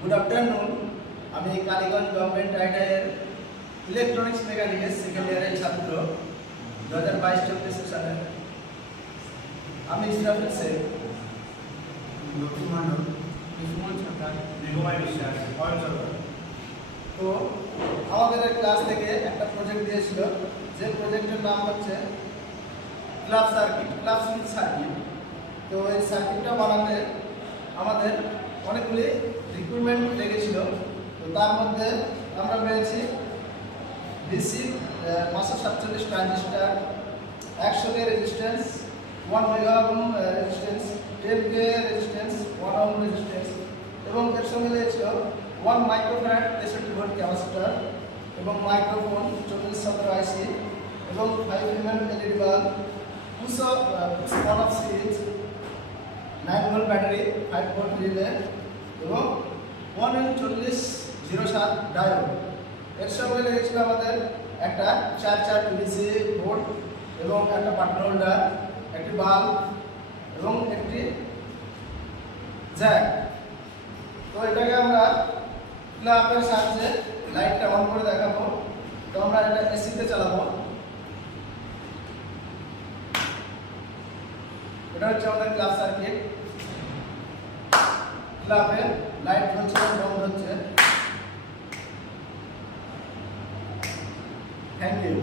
Good afternoon. আমি Kaliganj government আইটিআইয়ের electronics mechanical second ইয়ারের ছাত্র 2022-24 সেশনে। আমি ইসরাফিল শেখ, লক্ষ্মী মণ্ডল, সুমন সরকার, মেঘমায় বিশ্বাস, অয়ন সরকার। তো আমাদের ক্লাস থেকে একটা প্রজেক্ট দিয়েছিল, যে প্রজেক্টের নাম হচ্ছে ক্লাব সার্কিট। তো এই সার্কিটটা বানাতে আমাদের অনেকগুলি রিক্রুটমেন্ট লেগেছিল। তো তার মধ্যে আমরা পেয়েছি DC 547 transistor, 100K resistance, 1 mega ohm resistance, 10K resistance, 1 ohm resistance, এবং এর সঙ্গে লেগেছিল 1 মাইক্রোফ্যারাড 63 ভোল্ট ক্যাপাসিটর এবং মাইক্রোফোন 4417 আইসি এবং 5 mm LED bulb, push on off switch, 9 volt battery, 5 volt relay এবং 1N4007 ডায়োড। এর সঙ্গে লেগেছিল আমাদের একটা 4 PVC বোর্ড এবং একটা বাটন হোল্ডার, একটি বাল্ব এবং একটি জ্যাক। তো এটাকে আমরা ক্লাবের সাহায্যে লাইটটা অন করে দেখাবো। তো আমরা এটা এসিতে চালাবো। এটা হচ্ছে আমাদের ক্লাব সার্কিট। ক্লাবে লাইট জ্বলছে এবং বন্ধ হচ্ছে। Thank you.